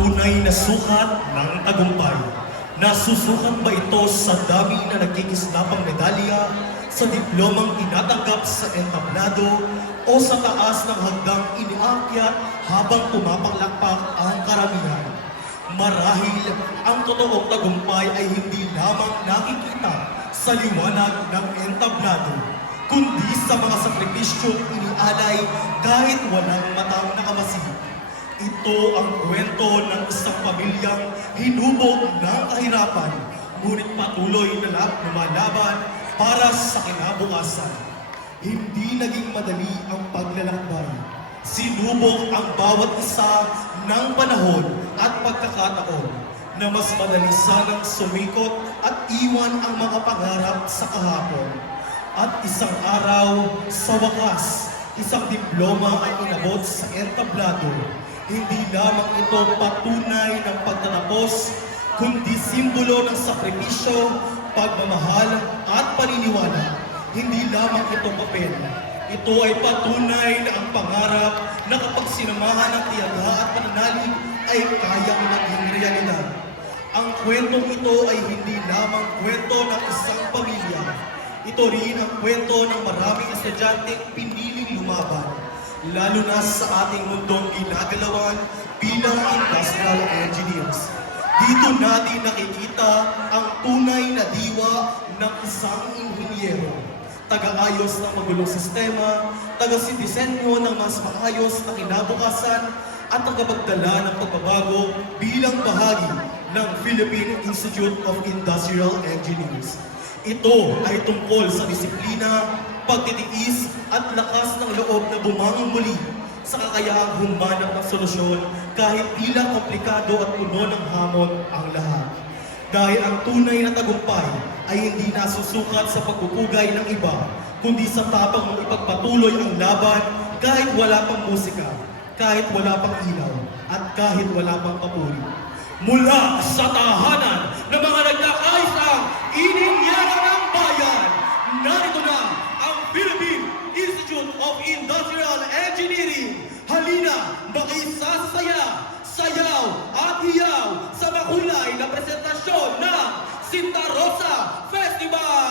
tunay na sukat ng tagumpay. Nasusukat ba ito sa dami na nagkikislapang medalya, sa diplomang tinatanggap sa entablado, o sa taas ng hagdang iniakyat habang pumapaglakpak ang karamihan? Marahil ang totoong tagumpay ay hindi lamang nakikita sa liwanag ng entablado, kundi sa mga sakripisyong inialay kahit walang matang nakamasid. Ito ang kwento ng isang pamilyang hinubog ng kahirapan, ngunit patuloy na lumalaban para sa kinabukasan. Hindi naging madali ang paglalakbay. Sinubok ang bawat isa ng panahon at pagkakataon na mas madali sanang sumikot at iwan ang mga pangarap sa kahapon. At isang araw, sa wakas, isang diploma ang inabot sa entablado. Hindi lamang ito patunay ng pagtatapos, kundi simbolo ng sakripisyo, pagmamahal at paniniwala. Hindi lamang ito papel. Ito ay patunay na ang pangarap na kapag sinamahan ng tiyaga at pananalig ay kayang maging realidad. Ang kwentong ito ay hindi lamang kwento ng isang pamilya. Ito rin ang kwento ng maraming estudyanteng piniling lumaban, lalo na sa ating mundong ginagalawan bilang industrial engineers. Dito natin nakikita ang tunay na diwa ng isang inhinyero, taga-ayos ng magulong sistema, taga-disenyo ng mas maayos na kinabukasan, at tagapagdala ng pagbabago bilang bahagi ng Philippine Institute of Industrial Engineers. Ito ay tungkol sa disiplina, pagtitiis at lakas ng loob na bumangon muli sa kakayahang humanap ng solusyon kahit tila komplikado at puno ng hamon ang lahat. Dahil ang tunay na tagumpay ay hindi nasusukat sa pagpupugay ng iba, kundi sa tapang mong ipagpatuloy ang laban kahit wala pang musika, kahit wala pang ilaw, at kahit wala pang papuri. Mula sa tahanan ng mga nagkakaisang ininyero ng bayan, narito na ang Philippine Institute of Industrial Engineering. Halina, makisasaya, sayaw at hiyaw sa makulay na presentasyon ng Sinta Rosa Festival!